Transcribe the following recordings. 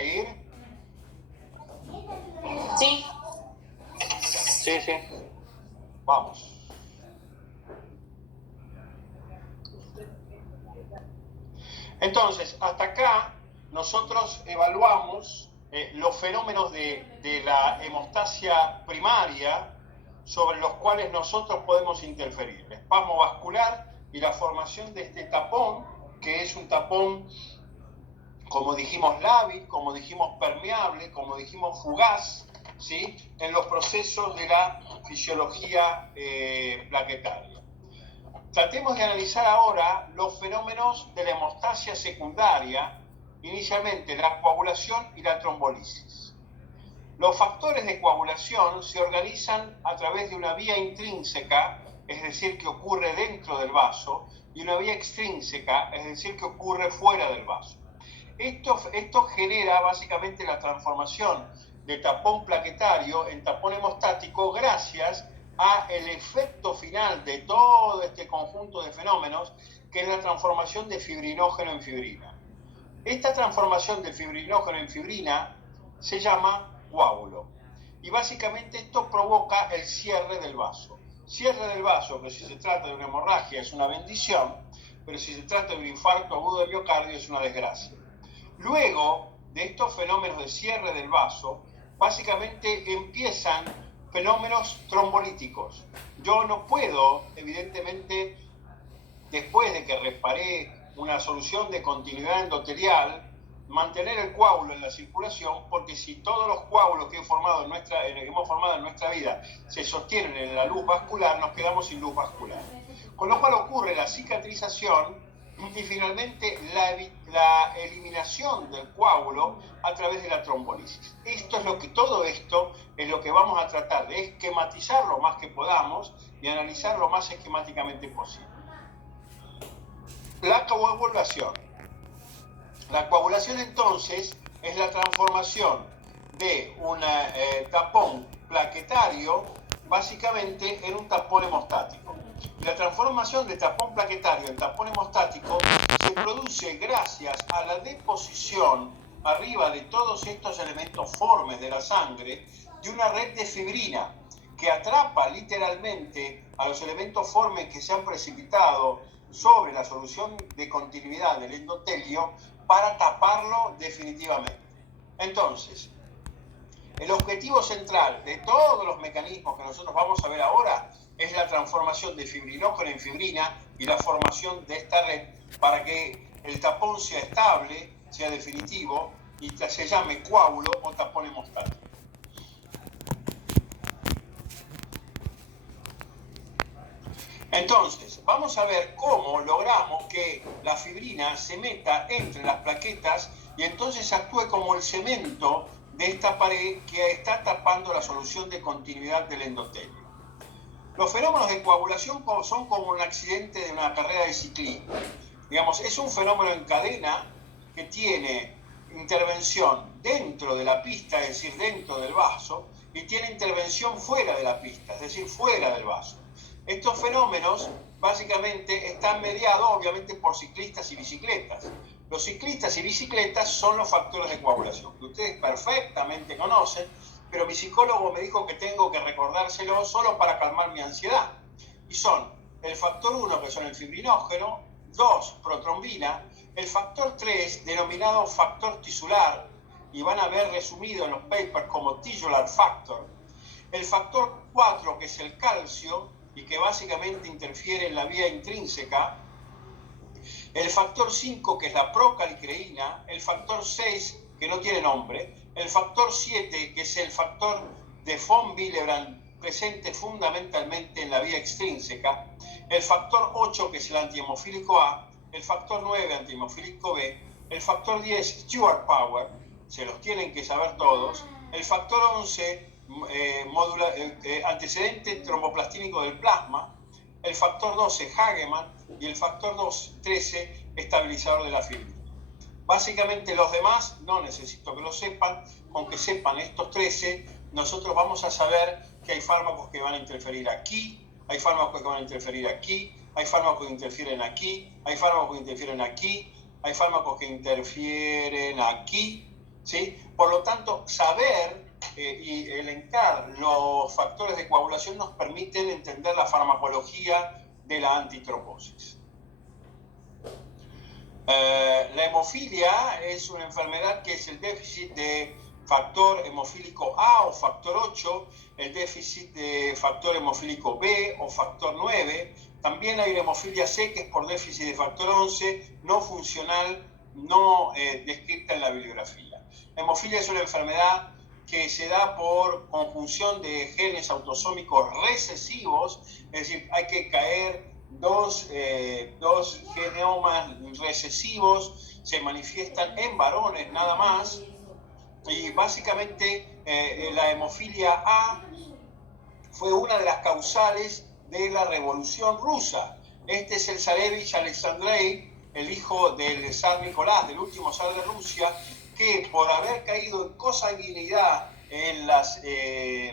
seguir? Sí. Sí, sí. Vamos. Entonces, hasta acá nosotros evaluamos los fenómenos de la hemostasia primaria sobre los cuales nosotros podemos interferir. El espasmo vascular y la formación de este tapón, que es un tapón, como dijimos, lábil, como dijimos, permeable, como dijimos, fugaz, ¿sí?, en los procesos de la fisiología plaquetaria. Tratemos de analizar ahora los fenómenos de la hemostasia secundaria, inicialmente la coagulación y la trombolisis. Los factores de coagulación se organizan a través de una vía intrínseca, es decir, que ocurre dentro del vaso, y una vía extrínseca, es decir, que ocurre fuera del vaso. Esto genera básicamente la transformación de tapón plaquetario en tapón hemostático gracias a el efecto final de todo este conjunto de fenómenos, que es la transformación de fibrinógeno en fibrina. Esta transformación de fibrinógeno en fibrina se llama coágulo. Y básicamente esto provoca el cierre del vaso. Cierre del vaso, que si se trata de una hemorragia es una bendición, pero si se trata de un infarto agudo de miocardio es una desgracia. Luego de estos fenómenos de cierre del vaso, básicamente empiezan fenómenos trombolíticos. Yo no puedo, evidentemente, después de que reparé una solución de continuidad endotelial, mantener el coágulo en la circulación, porque si todos los coágulos que hemos formado en nuestra vida se sostienen en la luz vascular, nos quedamos sin luz vascular. Con lo cual ocurre la cicatrización y finalmente la eliminación del coágulo a través de la trombolisis. Todo esto es lo que vamos a tratar de esquematizar lo más que podamos y analizar lo más esquemáticamente posible. La coagulación. La coagulación entonces es la transformación de un tapón plaquetario básicamente en un tapón hemostático. La transformación de tapón plaquetario en tapón hemostático se produce gracias a la deposición arriba de todos estos elementos formes de la sangre de una red de fibrina que atrapa literalmente a los elementos formes que se han precipitado sobre la solución de continuidad del endotelio para taparlo definitivamente. Entonces, el objetivo central de todos los mecanismos que nosotros vamos a ver ahora es la transformación de fibrinógeno en fibrina y la formación de esta red para que el tapón sea estable, sea definitivo y se llame coágulo o tapón hemostático. Entonces, vamos a ver cómo logramos que la fibrina se meta entre las plaquetas y entonces actúe como el cemento de esta pared que está tapando la solución de continuidad del endotelio. Los fenómenos de coagulación son como un accidente de una carrera de ciclismo. Digamos, es un fenómeno en cadena que tiene intervención dentro de la pista, es decir, dentro del vaso, y tiene intervención fuera de la pista, es decir, fuera del vaso. Estos fenómenos básicamente están mediados obviamente por ciclistas y bicicletas. Los ciclistas y bicicletas son los factores de coagulación, que ustedes perfectamente conocen, pero mi psicólogo me dijo que tengo que recordárselo solo para calmar mi ansiedad. Y son el factor 1, que son el fibrinógeno, 2, protrombina, el factor 3, denominado factor tisular, y van a ver resumido en los papers como tisular factor, el factor 4, que es el calcio, y que básicamente interfiere en la vía intrínseca, el factor 5, que es la procalicreína, el factor 6, que no tiene nombre, el factor 7, que es el factor de von Willebrand, presente fundamentalmente en la vía extrínseca, el factor 8, que es el antihemofílico A, el factor 9, antihemofílico B, el factor 10, Stewart Power, se los tienen que saber todos, el factor 11, antecedente tromboplastínico del plasma, el factor 12, Hagemann, y el factor 13, estabilizador de la fibrina. Básicamente los demás no necesito que lo sepan, con que sepan estos 13, nosotros vamos a saber que hay fármacos que van a interferir aquí, hay fármacos que van a interferir aquí, hay fármacos que interfieren aquí, hay fármacos que interfieren aquí, hay fármacos que interfieren aquí, ¿sí? Por lo tanto, saber y elencar los factores de coagulación nos permiten entender la farmacología de la antitroposis. La hemofilia es una enfermedad que es el déficit de factor hemofílico A o factor 8, el déficit de factor hemofílico B o factor 9. También hay la hemofilia C, que es por déficit de factor 11, no funcional, no descrita en la bibliografía. La hemofilia es una enfermedad que se da por conjunción de genes autosómicos recesivos, es decir, hay que caer dos genomas recesivos, se manifiestan en varones nada más, y básicamente la hemofilia A fue una de las causales de la Revolución Rusa. Este es el Zarevich Alexandrei, el hijo del zar Nicolás, del último zar de Rusia, que por haber caído en consanguinidad en las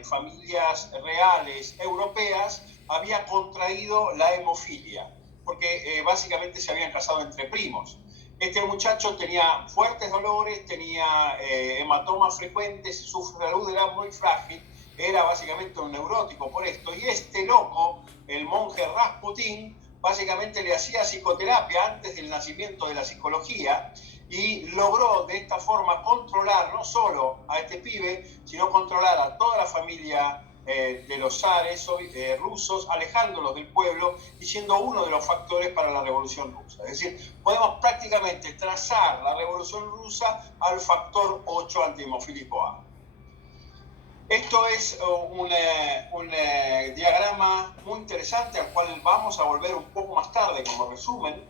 familias reales europeas, había contraído la hemofilia, porque básicamente se habían casado entre primos. Este muchacho tenía fuertes dolores, tenía hematomas frecuentes, su salud era muy frágil, era básicamente un neurótico por esto, y este loco, el monje Rasputín, básicamente le hacía psicoterapia antes del nacimiento de la psicología, y logró de esta forma controlar no solo a este pibe, sino controlar a toda la familia de los zares rusos, alejándolos del pueblo y siendo uno de los factores para la Revolución Rusa. Es decir, podemos prácticamente trazar la Revolución Rusa al factor 8 antihemofílico A. Esto es un diagrama muy interesante al cual vamos a volver un poco más tarde como resumen,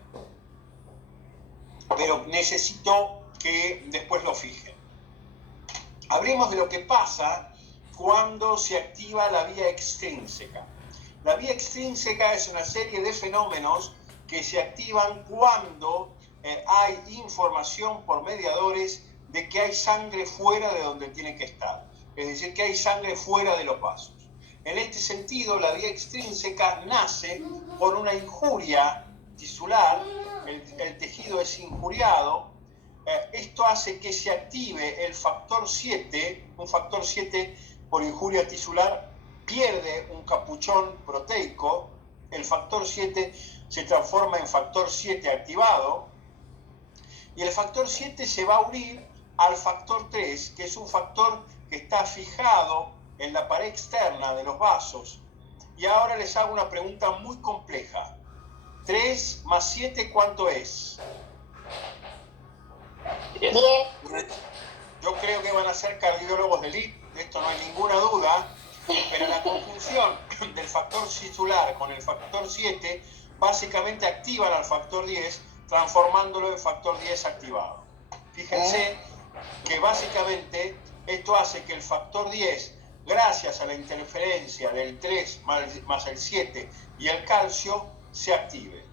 pero necesito que después lo fijen. Hablemos de lo que pasa cuando se activa la vía extrínseca. La vía extrínseca es una serie de fenómenos que se activan cuando hay información por mediadores de que hay sangre fuera de donde tiene que estar, es decir, que hay sangre fuera de los vasos. En este sentido, la vía extrínseca nace por una injuria tisular, el tejido es injuriado. Esto hace que se active el factor 7, un factor 7 por injuria tisular pierde un capuchón proteico, el factor 7 se transforma en factor 7 activado, y el factor 7 se va a unir al factor 3, que es un factor que está fijado en la pared externa de los vasos. Y ahora les hago una pregunta muy compleja. 3 más 7, ¿cuánto es? 10. Yo creo que van a ser cardiólogos de élite, de esto no hay ninguna duda, pero la conjunción del factor tisular con el factor 7 básicamente activan al factor 10, transformándolo en factor 10 activado. Fíjense que básicamente esto hace que el factor 10, gracias a la interferencia del 3 más el 7 y el calcio, se active.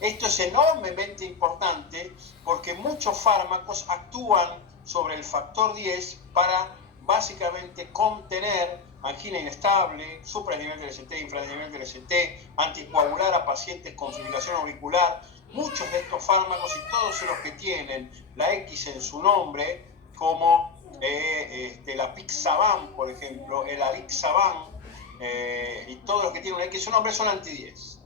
Esto es enormemente importante porque muchos fármacos actúan sobre el factor 10 para básicamente contener angina inestable, supranivel del ST, infranivel del ST, anticoagular a pacientes con fibrilación auricular. Muchos de estos fármacos y todos los que tienen la X en su nombre, como la Pixaban, por ejemplo, el Arixaban, y todos los que tienen una X en su nombre son anti-10.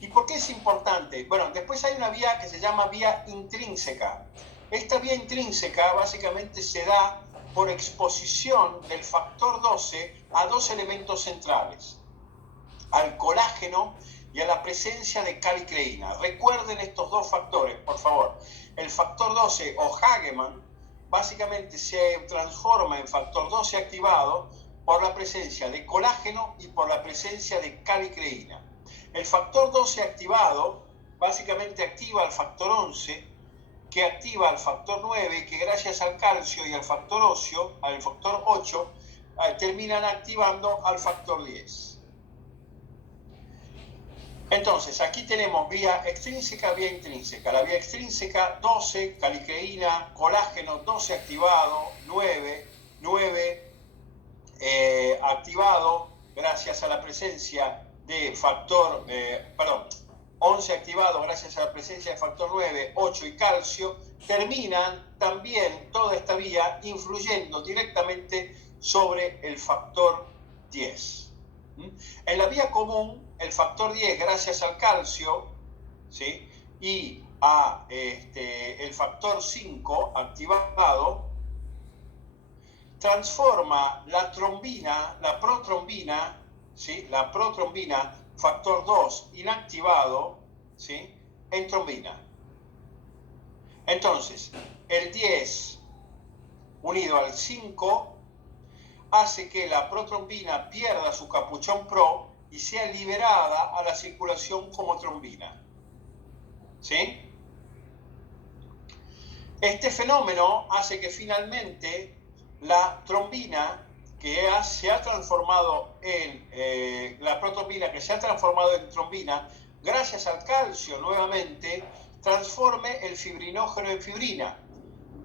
¿Y por qué es importante? Bueno, después hay una vía que se llama vía intrínseca. Esta vía intrínseca básicamente se da por exposición del factor 12 a dos elementos centrales, al colágeno y a la presencia de calicreína. Recuerden estos dos factores, por favor. El factor 12 o Hageman básicamente se transforma en factor 12 activado por la presencia de colágeno y por la presencia de calicreína. El factor 12 activado básicamente activa al factor 11, que activa al factor 9, que gracias al calcio y al factor 8, terminan activando al factor 10. Entonces, aquí tenemos vía extrínseca, vía intrínseca. La vía extrínseca, 12, calicreína, colágeno, 12 activado, 9 activado gracias a la presencia de factor, 11 activado gracias a la presencia de factor 9, 8 y calcio, terminan también toda esta vía influyendo directamente sobre el factor 10. En la vía común, el factor 10, gracias al calcio, ¿sí?, y a el factor 5 activado, transforma la trombina, la protrombina, ¿sí?, la protrombina factor 2 inactivado, ¿sí?, en trombina. Entonces, el 10 unido al 5 hace que la protrombina pierda su capuchón pro y sea liberada a la circulación como trombina. ¿Sí? Este fenómeno hace que finalmente la trombina que se ha transformado en la protrombina que se ha transformado en trombina, gracias al calcio nuevamente, transforme el fibrinógeno en fibrina.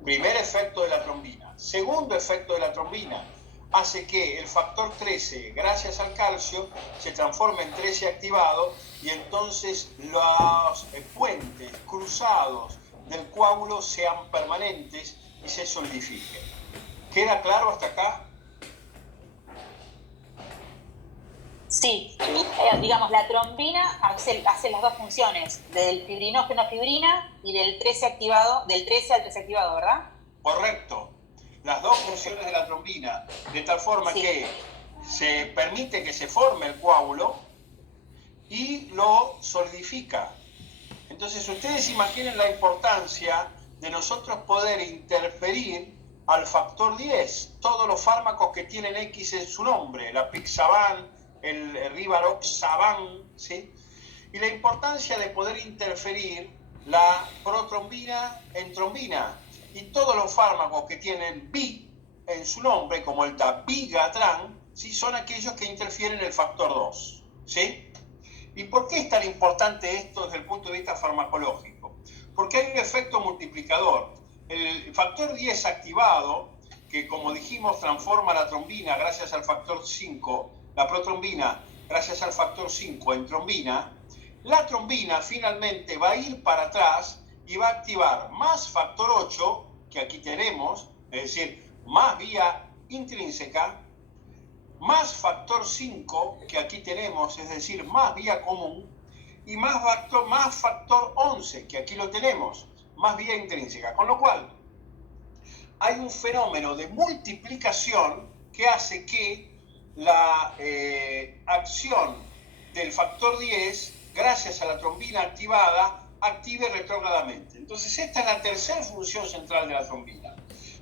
Primer efecto de la trombina. Segundo efecto de la trombina, hace que el factor 13, gracias al calcio, se transforme en 13 activado y entonces los puentes cruzados del coágulo sean permanentes y se solidifiquen. ¿Queda claro hasta acá? Sí, digamos, la trombina hace las dos funciones, del fibrinógeno a fibrina y del 13 activado, del 13 al 13 activado, ¿verdad? Correcto. Las dos funciones de la trombina, de tal forma que se permite que se forme el coágulo y lo solidifica. Entonces ustedes imaginen la importancia de nosotros poder interferir al factor 10, todos los fármacos que tienen X en su nombre, la Pixaban, el Rivaroxaban, ¿sí?, y la importancia de poder interferir la protrombina en trombina, y todos los fármacos que tienen Bi en su nombre, como el dabigatran, ¿sí?, son aquellos que interfieren el factor 2, ¿sí? ¿Y por qué es tan importante esto desde el punto de vista farmacológico? Porque hay un efecto multiplicador. El factor 10 activado, que como dijimos transforma la trombina gracias al factor 5, la protrombina gracias al factor 5 en trombina, la trombina finalmente va a ir para atrás y va a activar más factor 8, que aquí tenemos, es decir, más vía intrínseca, más factor 5, que aquí tenemos, es decir, más vía común, y más factor 11, que aquí lo tenemos, más vía intrínseca. Con lo cual, hay un fenómeno de multiplicación que hace que la acción del factor 10, gracias a la trombina activada, active retrógradamente. Entonces, esta es la tercera función central de la trombina.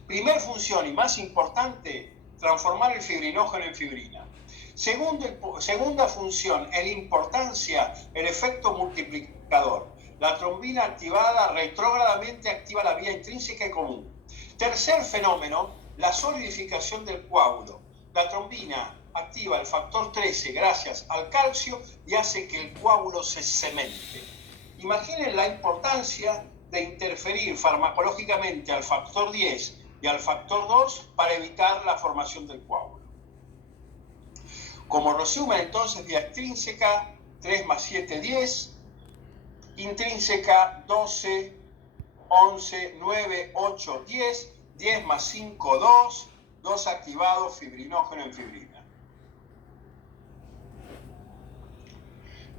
Primer función y más importante, transformar el fibrinógeno en fibrina. Segunda función, en importancia, el efecto multiplicador. La trombina activada retrógradamente activa la vía intrínseca y común. Tercer fenómeno, la solidificación del coágulo. La trombina activa el factor 13 gracias al calcio y hace que el coágulo se cemente. Imaginen la importancia de interferir farmacológicamente al factor 10 y al factor 2 para evitar la formación del coágulo. Como resumen, entonces, vía extrínseca 3 más 7, 10, intrínseca 12, 11, 9, 8, 10, 10 más 5, 2, 2 activado, fibrinógeno en fibrina.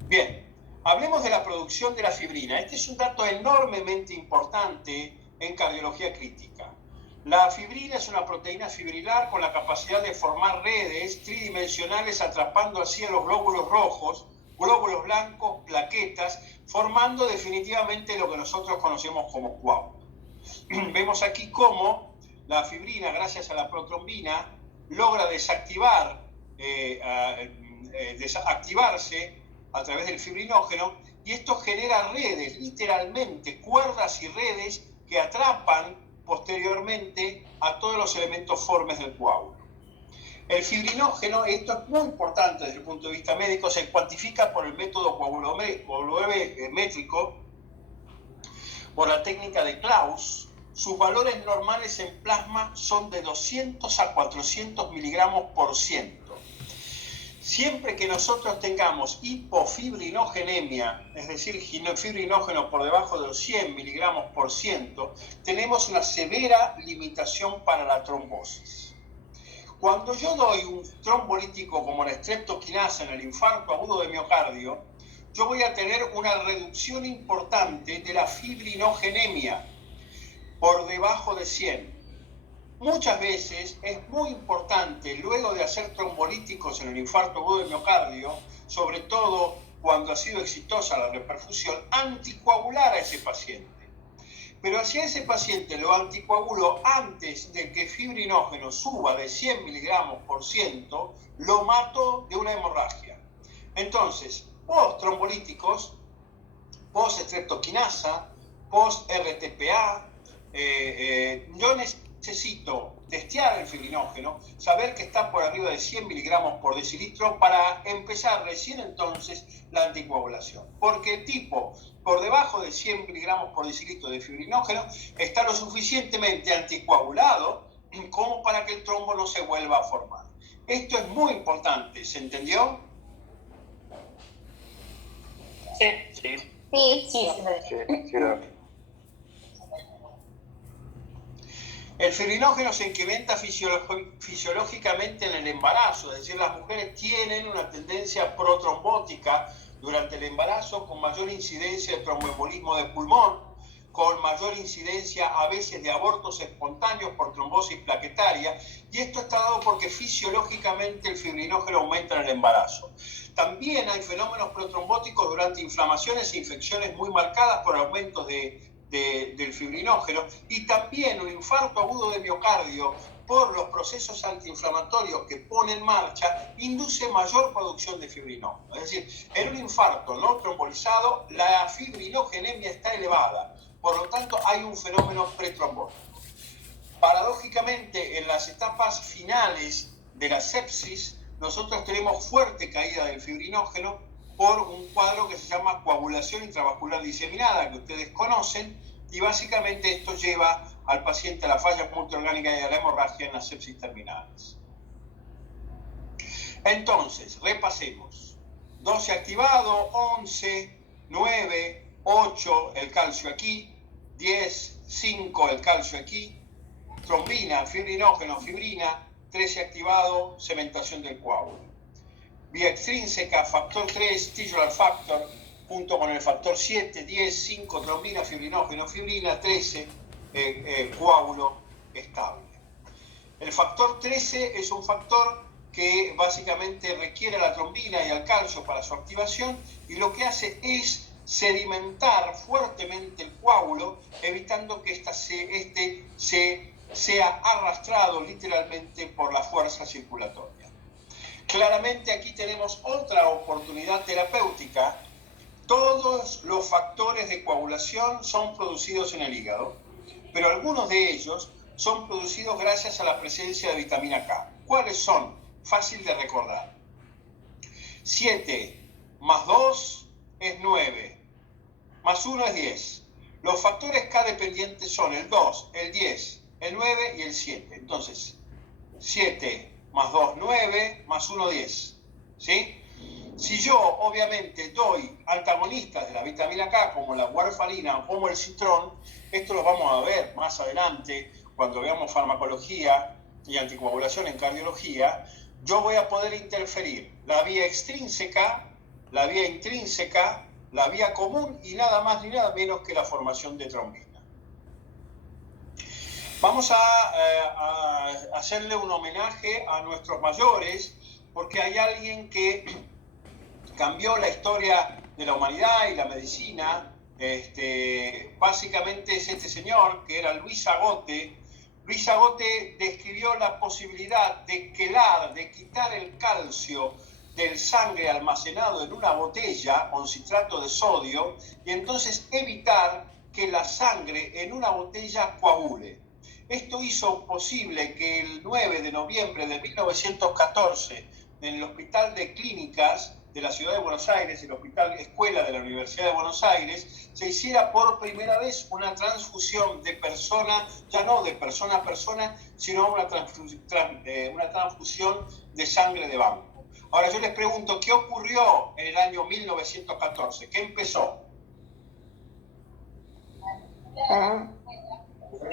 Bien, hablemos de la producción de la fibrina. Este es un dato enormemente importante en cardiología crítica. La fibrina es una proteína fibrilar con la capacidad de formar redes tridimensionales atrapando así a los glóbulos rojos, glóbulos blancos, plaquetas, formando definitivamente lo que nosotros conocemos como coágulo. Vemos aquí cómo la fibrina, gracias a la protrombina, logra activarse a través del fibrinógeno, y esto genera redes, literalmente cuerdas y redes que atrapan posteriormente a todos los elementos formes del coágulo. El fibrinógeno, esto es muy importante desde el punto de vista médico, se cuantifica por el método coagulométrico, por la técnica de Claus. Sus valores normales en plasma son de 200 a 400 miligramos por ciento. Siempre que nosotros tengamos hipofibrinógenemia, es decir, fibrinógeno por debajo de los 100 miligramos por ciento, tenemos una severa limitación para la trombosis. Cuando yo doy un trombolítico como la streptokinasa en el infarto agudo de miocardio, yo voy a tener una reducción importante de la fibrinogenemia por debajo de 100. Muchas veces es muy importante, luego de hacer trombolíticos en el infarto agudo de miocardio, sobre todo cuando ha sido exitosa la reperfusión, anticoagular a ese paciente. Pero si a ese paciente lo anticoagulo antes de que fibrinógeno suba de 100 miligramos por ciento, lo mato de una hemorragia. Entonces, post-trombolíticos, post-streptokinasa, post-RTPA, yo necesito testear el fibrinógeno, saber que está por arriba de 100 miligramos por decilitro para empezar recién entonces la anticoagulación. Porque el tipo por debajo de 100 miligramos por decilitro de fibrinógeno está lo suficientemente anticoagulado como para que el trombo no se vuelva a formar. Esto es muy importante, ¿se entendió? Sí. El fibrinógeno se incrementa fisiológicamente en el embarazo, es decir, las mujeres tienen una tendencia protrombótica durante el embarazo con mayor incidencia de tromboembolismo de pulmón, con mayor incidencia a veces de abortos espontáneos por trombosis plaquetaria, y esto está dado porque fisiológicamente el fibrinógeno aumenta en el embarazo. También hay fenómenos protrombóticos durante inflamaciones e infecciones muy marcadas por aumentos del fibrinógeno, y también un infarto agudo de miocardio por los procesos antiinflamatorios que pone en marcha induce mayor producción de fibrinógeno. Es decir, en un infarto no trombolizado la fibrinogenemia está elevada, por lo tanto hay un fenómeno pretrombótico. Paradójicamente, en las etapas finales de la sepsis nosotros tenemos fuerte caída del fibrinógeno por un cuadro que se llama coagulación intravascular diseminada, que ustedes conocen, y básicamente esto lleva al paciente a la falla multiorgánica y a la hemorragia en las sepsis terminales. Entonces, repasemos. 12 activado, 11, 9, 8, el calcio aquí, 10, 5, el calcio aquí, trombina, fibrinógeno, fibrina, 13 activado, cementación del coágulo. Vía extrínseca, factor 3, tisular factor, junto con el factor 7, 10, 5, trombina, fibrinógeno, fibrina, 13, coágulo estable. El factor 13 es un factor que básicamente requiere la trombina y el calcio para su activación, y lo que hace es sedimentar fuertemente el coágulo, evitando que este sea arrastrado literalmente por la fuerza circulatoria. Claramente aquí tenemos otra oportunidad terapéutica. Todos los factores de coagulación son producidos en el hígado, pero algunos de ellos son producidos gracias a la presencia de vitamina K. ¿Cuáles son? Fácil de recordar. 7 más 2 es 9, más 1 es 10. Los factores K dependientes son el 2, el 10, el 9 y el 7. Entonces, 7 más 2, 9, más 1, 10. ¿Sí? Si yo, obviamente, doy antagonistas de la vitamina K, como la warfarina o como el citrón, esto lo vamos a ver más adelante, cuando veamos farmacología y anticoagulación en cardiología, yo voy a poder interferir la vía extrínseca, la vía intrínseca, la vía común y nada más ni nada menos que la formación de trombina. Vamos a hacerle un homenaje a nuestros mayores, porque hay alguien que cambió la historia de la humanidad y la medicina. Básicamente es este señor, que era Luis Agote. Luis Agote describió la posibilidad de quelar, de quitar el calcio del sangre almacenado en una botella con citrato de sodio, y entonces evitar que la sangre en una botella coagule. Esto hizo posible que el 9 de noviembre de 1914, en el Hospital de Clínicas de la Ciudad de Buenos Aires, el Hospital Escuela de la Universidad de Buenos Aires, se hiciera por primera vez una transfusión de persona, ya no de persona a persona, sino una transfusión de sangre de banco. Ahora yo les pregunto, ¿qué ocurrió en el año 1914? ¿Qué empezó?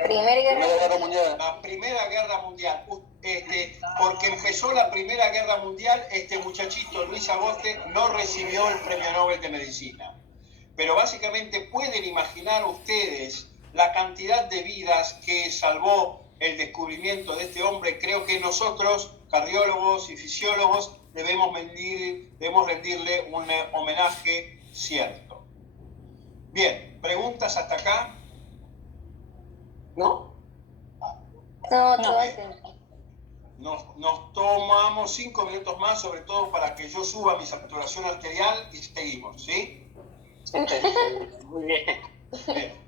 Primera Guerra Mundial. La Primera Guerra Mundial. Porque empezó la Primera Guerra Mundial, este muchachito Luis Agote no recibió el Premio Nobel de Medicina. Pero básicamente pueden imaginar ustedes la cantidad de vidas que salvó el descubrimiento de este hombre. Creo que nosotros, cardiólogos y fisiólogos, debemos rendirle un homenaje cierto. Bien, ¿preguntas hasta acá? ¿No? No, todo Nos tomamos 5 minutos más, sobre todo para que yo suba mi saturación arterial y seguimos, ¿sí? Muy bien. Bien.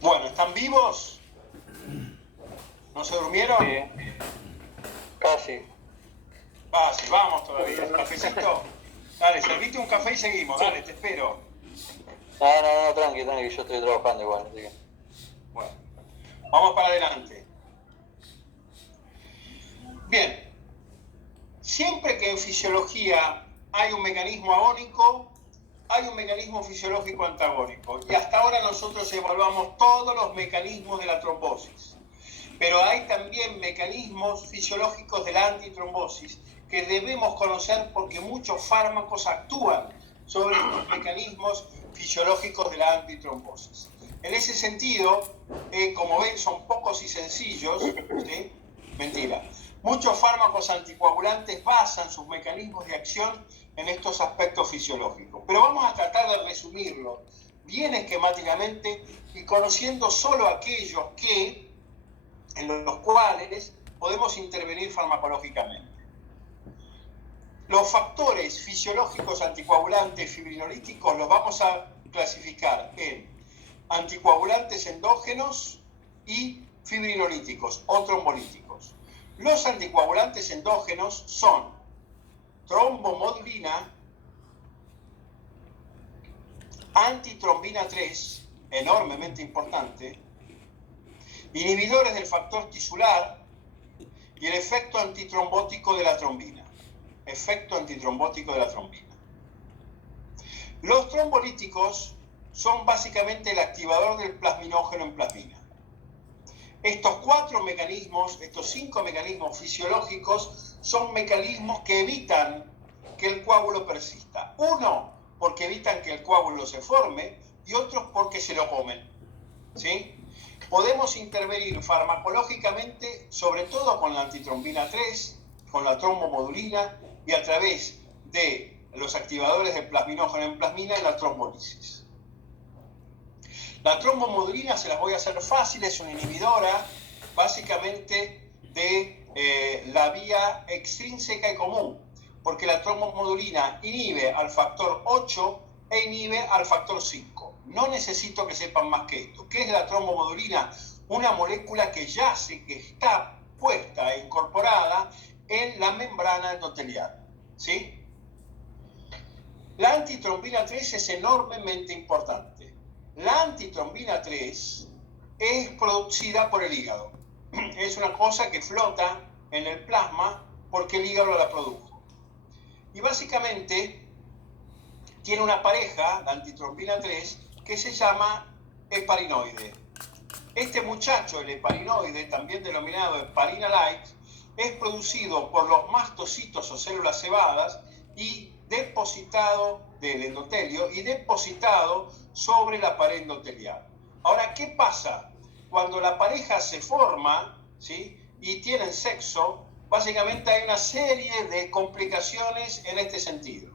Bueno, ¿están vivos? ¿No se durmieron? Sí. Casi. Casi, vamos todavía. ¿El cafecito? Dale, servite un café y seguimos. Dale, te espero. No, tranqui, yo estoy trabajando igual, así que... Bueno, vamos para adelante. Bien, siempre que en fisiología hay un mecanismo agónico, hay un mecanismo fisiológico antagónico. Y hasta ahora nosotros evaluamos todos los mecanismos de la trombosis. Pero hay también mecanismos fisiológicos de la antitrombosis que debemos conocer porque muchos fármacos actúan sobre estos mecanismos fisiológicos de la antitrombosis. En ese sentido, como ven, son pocos y sencillos, ¿sí? Mentira. Muchos fármacos anticoagulantes basan sus mecanismos de acción en estos aspectos fisiológicos. Pero vamos a tratar de resumirlo bien esquemáticamente y conociendo solo aquellos en los cuales podemos intervenir farmacológicamente. Los factores fisiológicos anticoagulantes fibrinolíticos los vamos a clasificar en anticoagulantes endógenos y fibrinolíticos o trombolíticos. Los anticoagulantes endógenos son trombomodulina, antitrombina 3, enormemente importante, inhibidores del factor tisular y el efecto antitrombótico de la trombina. Efecto antitrombótico de la trombina. Los trombolíticos son básicamente el activador del plasminógeno en plasmina. Estos 5 mecanismos fisiológicos son mecanismos que evitan que el coágulo persista. Uno, porque evitan que el coágulo se forme, y otros porque se lo comen. ¿Sí? Podemos intervenir farmacológicamente, sobre todo con la antitrombina 3, con la trombomodulina y a través de los activadores de plasminógeno en plasmina en la trombolisis. La trombomodulina, se las voy a hacer fácil, es una inhibidora básicamente de la vía extrínseca y común, porque la trombomodulina inhibe al factor 8 e inhibe al factor 5. No necesito que sepan más que esto. ¿Qué es la trombomodulina? Una molécula que yace, que está puesta e incorporada en la membrana endotelial, ¿sí? La antitrombina 3 es enormemente importante. La antitrombina 3 es producida por el hígado. Es una cosa que flota en el plasma porque el hígado la produjo. Y básicamente tiene una pareja, la antitrombina 3, que se llama heparinoide. Este muchacho, el heparinoide, también denominado heparina-like, es producido por los mastocitos o células cebadas y depositado del endotelio y depositado sobre la pared endotelial. Ahora, ¿qué pasa? Cuando la pareja se forma, ¿sí?, y tienen sexo, básicamente hay una serie de complicaciones en este sentido.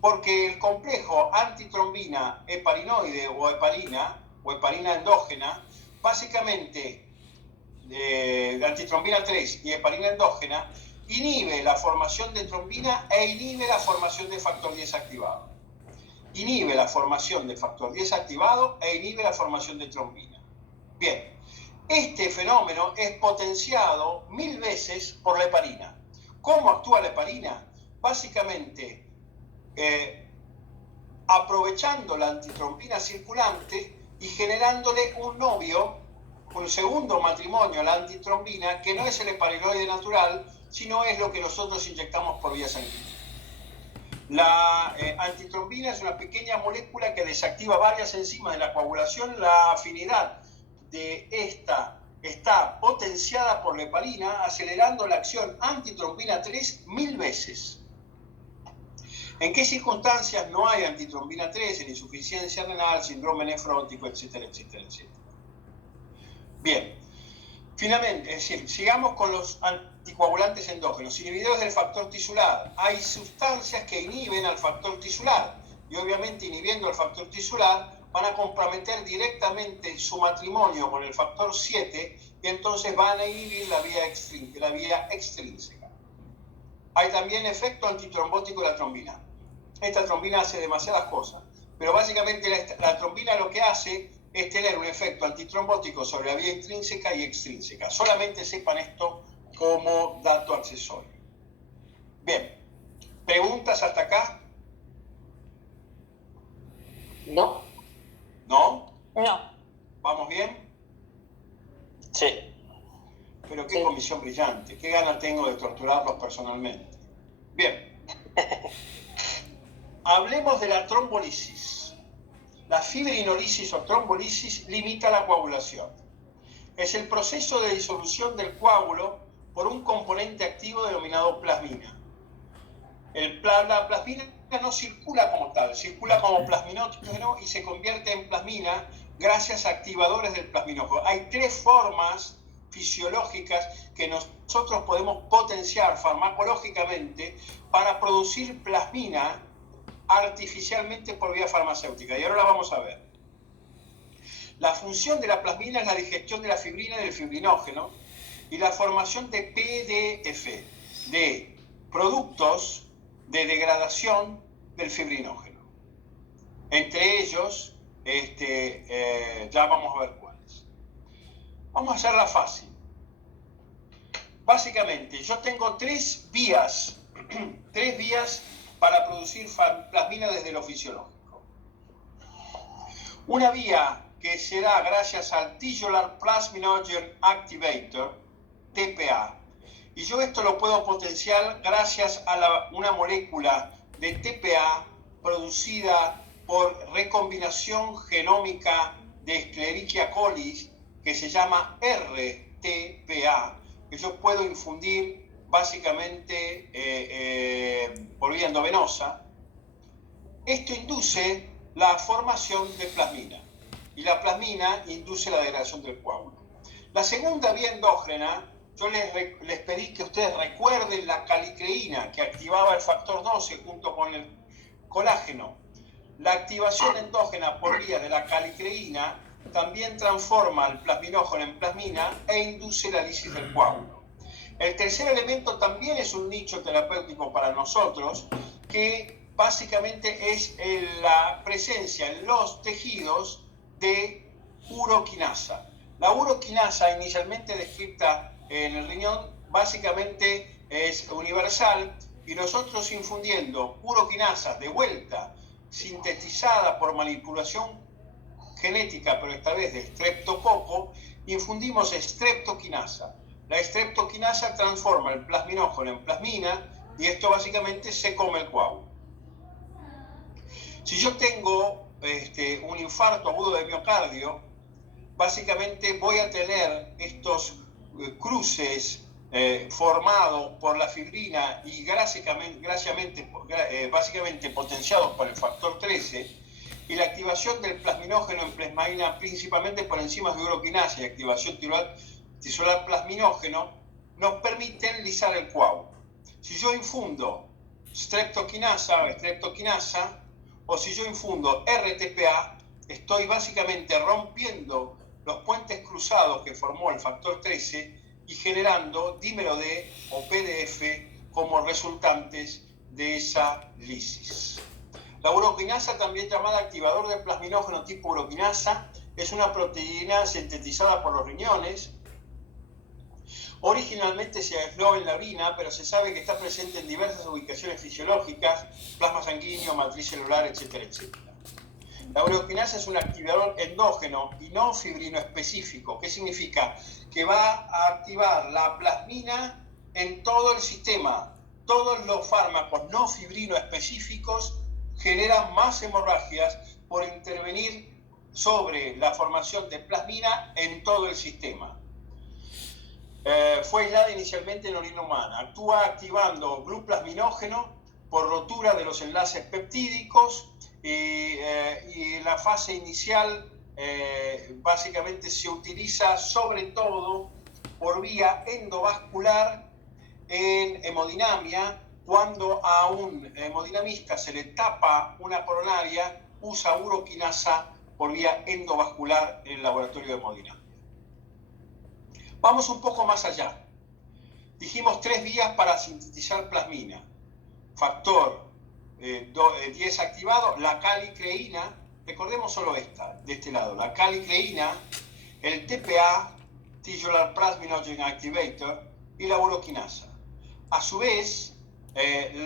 Porque el complejo antitrombina heparinoide o heparina endógena, básicamente antitrombina 3 y heparina endógena, inhibe la formación de trombina e inhibe la formación de factor 10 activado. Inhibe la formación de factor 10 activado e inhibe la formación de trombina. Bien, este fenómeno es potenciado 1000 veces por la heparina. ¿Cómo actúa la heparina? Básicamente, aprovechando la antitrombina circulante y generándole un novio, un segundo matrimonio a la antitrombina, que no es el heparinoide natural, sino es lo que nosotros inyectamos por vía sanguínea. La antitrombina es una pequeña molécula que desactiva varias enzimas de la coagulación. La afinidad de esta está potenciada por la heparina, acelerando la acción antitrombina 3 1000 veces. ¿En qué circunstancias no hay antitrombina 3? En insuficiencia renal, síndrome nefrótico, etcétera, etcétera, etcétera. Bien, finalmente, es decir, sigamos con los anticoagulantes endógenos, inhibidores del factor tisular. Hay sustancias que inhiben al factor tisular y obviamente inhibiendo al factor tisular van a comprometer directamente su matrimonio con el factor 7 y entonces van a inhibir la vía extrínseca. Hay también efecto antitrombótico de la trombina. Esta trombina hace demasiadas cosas, pero básicamente la trombina lo que hace es tener un efecto antitrombótico sobre la vía intrínseca y extrínseca. Solamente sepan esto como dato accesorio. Bien, ¿preguntas hasta acá? No. ¿No? No. ¿Vamos bien? Sí. Pero qué comisión brillante, qué ganas tengo de torturarlos personalmente. Bien. Hablemos de la trombolisis. La fibrinolisis o trombolisis limita la coagulación. Es el proceso de disolución del coágulo por un componente activo denominado plasmina. La plasmina no circula como tal, circula como plasminógeno y se convierte en plasmina gracias a activadores del plasminógeno. Hay 3 formas fisiológicas que nosotros podemos potenciar farmacológicamente para producir plasmina artificialmente por vía farmacéutica, y ahora la vamos a ver. La función de la plasmina es la digestión de la fibrina y del fibrinógeno y la formación de PDF, de productos de degradación del fibrinógeno. Entre ellos, ya vamos a ver cuáles. Vamos a hacerla fácil. Básicamente, yo tengo 3 vías para producir plasmina desde lo fisiológico. Una vía que se da gracias al Tisular Plasminogen Activator, TPA. Y yo esto lo puedo potenciar gracias a una molécula de TPA producida por recombinación genómica de Escherichia coli que se llama RTPA, que yo puedo infundir básicamente por vía endovenosa. Esto induce la formación de plasmina y la plasmina induce la degradación del coágulo. La segunda vía endógena, yo les pedí que ustedes recuerden la calicreína que activaba el factor 12 junto con el colágeno. La activación endógena por vía de la calicreína también transforma el plasminógeno en plasmina e induce la lisis del coágulo. El tercer elemento también es un nicho terapéutico para nosotros, que básicamente es la presencia en los tejidos de uroquinasa. La uroquinasa, inicialmente descrita en el riñón, básicamente es universal y nosotros infundiendo uroquinasa de vuelta, sintetizada por manipulación genética, pero esta vez de streptococo, infundimos streptoquinasa. La streptoquinasa transforma el plasminógeno en plasmina y esto básicamente se come el coágulo. Si yo tengo un infarto agudo de miocardio, básicamente voy a tener estos cruces formados por la fibrina y básicamente potenciados por el factor 13, y la activación del plasminógeno en plasmina, principalmente por enzimas de uroquinasa y activación tisular plasminógeno, nos permiten lisar el coágulo. Si yo infundo streptoquinasa o streptoquinasa, o si yo infundo RTPA, estoy básicamente rompiendo los puentes cruzados que formó el factor 13 y generando dímero D o PDF como resultantes de esa lisis. La uroquinasa, también llamada activador del plasminógeno tipo uroquinasa, es una proteína sintetizada por los riñones. Originalmente se aisló en la orina, pero se sabe que está presente en diversas ubicaciones fisiológicas, plasma sanguíneo, matriz celular, etcétera, etcétera. La uroquinasa es un activador endógeno y no fibrino específico. ¿Qué significa? Que va a activar la plasmina en todo el sistema. Todos los fármacos no fibrino específicos generan más hemorragias por intervenir sobre la formación de plasmina en todo el sistema. Fue aislada inicialmente en orina humana. Actúa activando gluplasminógeno por rotura de los enlaces peptídicos y la fase inicial básicamente se utiliza sobre todo por vía endovascular en hemodinamia. Cuando a un hemodinamista se le tapa una coronaria, usa uroquinasa por vía endovascular en el laboratorio de hemodinamia. Vamos un poco más allá. Dijimos 3 vías para sintetizar plasmina. Factor 10 activado, la calicreína, recordemos solo esta, de este lado, la calicreína, el TPA, Tisular Plasminogen Activator, y la uroquinasa. A su vez, el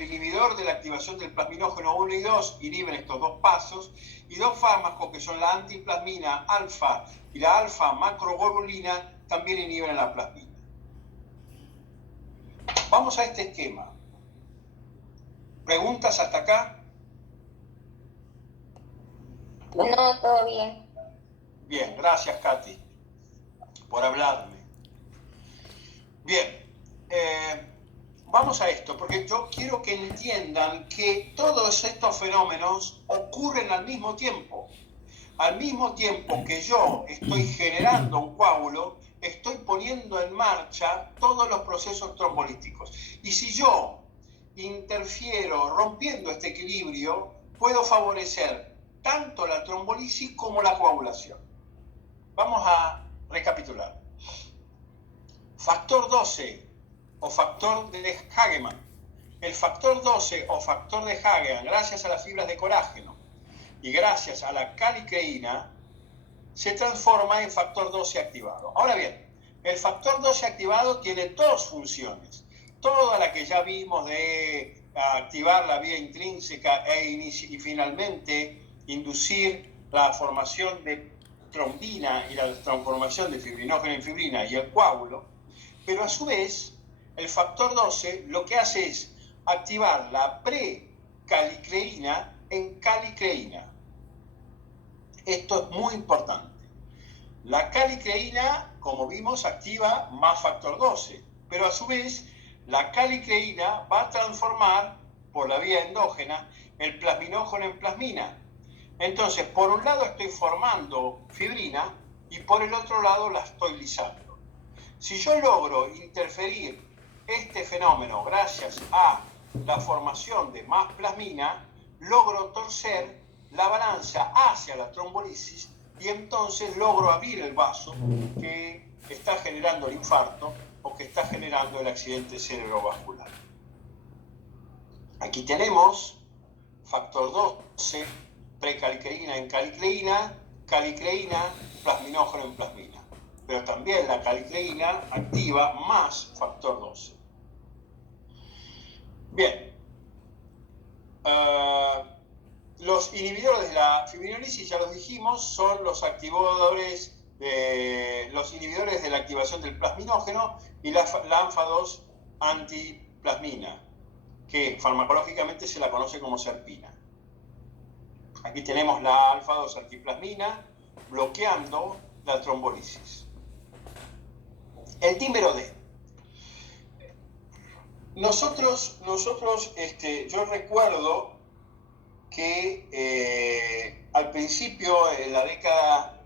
inhibidor de la activación del plasminógeno 1 y 2 inhiben estos 2 pasos, y 2 fármacos que son la antiplasmina alfa y la alfa macroglobulina también inhiben la plasmina. Vamos a este esquema. ¿Preguntas hasta acá? No, todo bien. Bien, gracias Katy por hablarme. Bien, vamos a esto, porque yo quiero que entiendan que todos estos fenómenos ocurren al mismo tiempo. Al mismo tiempo que yo estoy generando un coágulo, estoy poniendo en marcha todos los procesos trombolíticos. Y si yo interfiero rompiendo este equilibrio, puedo favorecer tanto la trombolisis como la coagulación. Vamos a recapitular. Factor 12 o factor de Hagemann. El factor 12 o factor de Hagemann, gracias a las fibras de colágeno y gracias a la calicreína, se transforma en factor 12 activado. Ahora bien, el factor 12 activado tiene 2 funciones. Toda la que ya vimos de activar la vía intrínseca y finalmente inducir la formación de trombina y la transformación de fibrinógeno en fibrina y el coágulo, pero a su vez el factor 12 lo que hace es activar la precalicreína en calicreína. Esto es muy importante. La calicreína, como vimos, activa más factor 12, pero a su vez la calicreína va a transformar por la vía endógena el plasminógeno en plasmina. Entonces, por un lado estoy formando fibrina y por el otro lado la estoy lisando. Si yo logro interferir este fenómeno gracias a la formación de más plasmina, logro torcer la balanza hacia la trombolisis y entonces logro abrir el vaso que está generando el infarto o que está generando el accidente cerebrovascular. Aquí tenemos factor 12, precalicreína en calicreína, calicreína, plasminógeno en plasmina. Pero también la calicreína activa más factor 12. Bien. Los inhibidores de la fibrinolisis, ya los dijimos, son los activadores los inhibidores de la activación del plasminógeno y la alfa-2 antiplasmina, que farmacológicamente se la conoce como serpina. Aquí tenemos la alfa-2 antiplasmina bloqueando la trombolisis. El dímero D. Yo recuerdo que al principio, en la década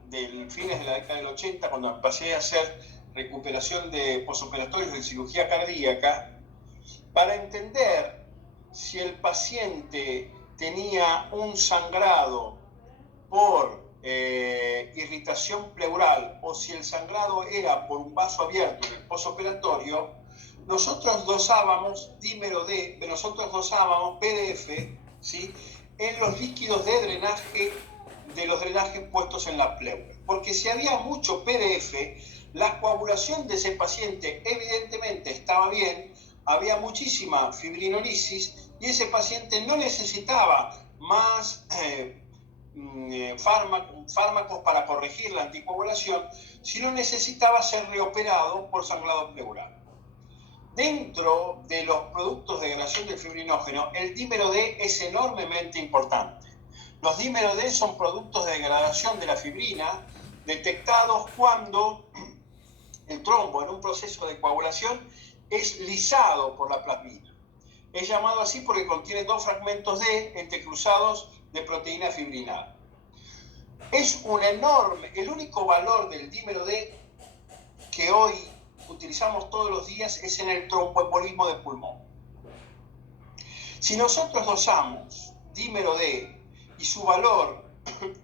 fines de la década del 80, cuando empecé a hacer recuperación de posoperatorios de cirugía cardíaca, para entender si el paciente tenía un sangrado por irritación pleural o si el sangrado era por un vaso abierto en el posoperatorio, nosotros dosábamos dímero D, nosotros dosábamos PDF, ¿sí?, en los líquidos de drenaje, de los drenajes puestos en la pleura. Porque si había mucho PDF, la coagulación de ese paciente evidentemente estaba bien, había muchísima fibrinolisis y ese paciente no necesitaba más fármacos para corregir la anticoagulación, sino necesitaba ser reoperado por sangrado pleural. Dentro de los productos de degradación del fibrinógeno, el dímero D es enormemente importante. Los dímeros D son productos de degradación de la fibrina detectados cuando el trombo en un proceso de coagulación es lisado por la plasmina. Es llamado así porque contiene 2 fragmentos D entrecruzados de proteína fibrinada. Es un enorme, el único valor del dímero D que hoy utilizamos todos los días es en el tromboembolismo de pulmón. Si nosotros dosamos dímero D y su valor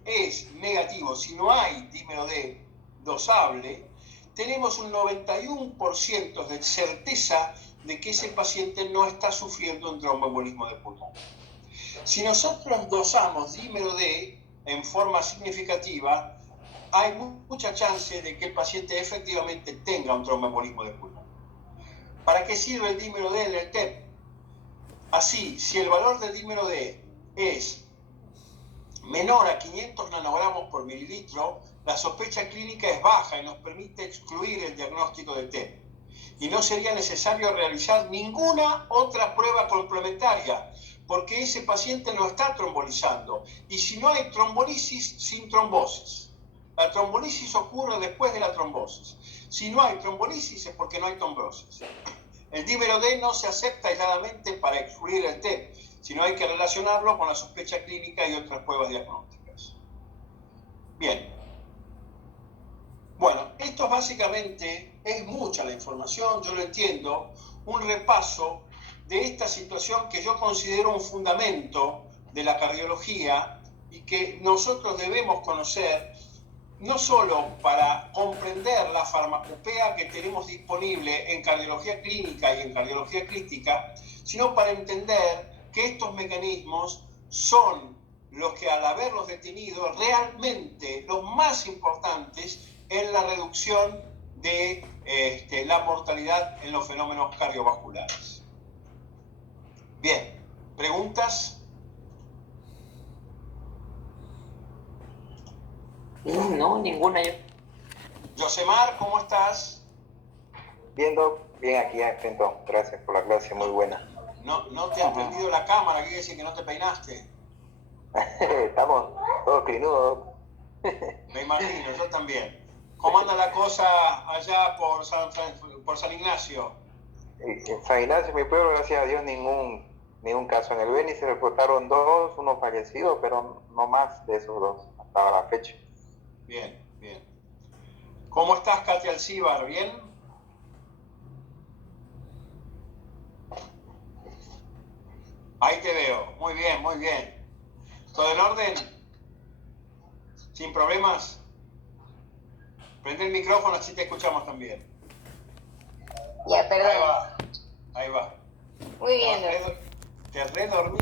es negativo, si no hay dímero D dosable, tenemos un 91% de certeza de que ese paciente no está sufriendo un tromboembolismo de pulmón. Si nosotros dosamos dímero D en forma significativa, hay mucha chance de que el paciente efectivamente tenga un tromboembolismo de pulmón. ¿Para qué sirve el dímero D en el TEP? Así, si el valor del dímero D es menor a 500 nanogramos por mililitro, la sospecha clínica es baja y nos permite excluir el diagnóstico de TEP. Y no sería necesario realizar ninguna otra prueba complementaria, porque ese paciente no está trombolizando. Y si no hay trombolisis, sin trombosis. La trombolisis ocurre después de la trombosis. Si no hay trombolisis es porque no hay trombosis. El dímero D no se acepta aisladamente para excluir el TEP, sino hay que relacionarlo con la sospecha clínica y otras pruebas diagnósticas. Bien. Bueno, esto básicamente es mucha la información, yo lo entiendo, un repaso de esta situación que yo considero un fundamento de la cardiología y que nosotros debemos conocer no solo para comprender la farmacopea que tenemos disponible en cardiología clínica y en cardiología crítica, sino para entender que estos mecanismos son los que, al haberlos detenido, realmente los más importantes en la reducción de la mortalidad en los fenómenos cardiovasculares. Bien, ¿preguntas? No, ninguna yo. Yosemar, ¿cómo estás? Bien, Doc. Bien, aquí atento. Gracias por la clase, muy buena. No te has prendido la cámara, quiere decir que no te peinaste. Estamos todos clinudos, Doc. Me imagino, yo también. ¿Cómo anda la cosa allá por San Ignacio? En San Ignacio, mi pueblo, gracias a Dios, ningún caso. En el Beni se reportaron 2, uno fallecido, pero no más de esos 2 hasta la fecha. Bien, bien. ¿Cómo estás, Katia Alcíbar? ¿Bien? Ahí te veo. Muy bien, muy bien. ¿Todo en orden? ¿Sin problemas? Prende el micrófono, así te escuchamos también. Ya, perdón. Ahí va. Muy bien, Te redormí.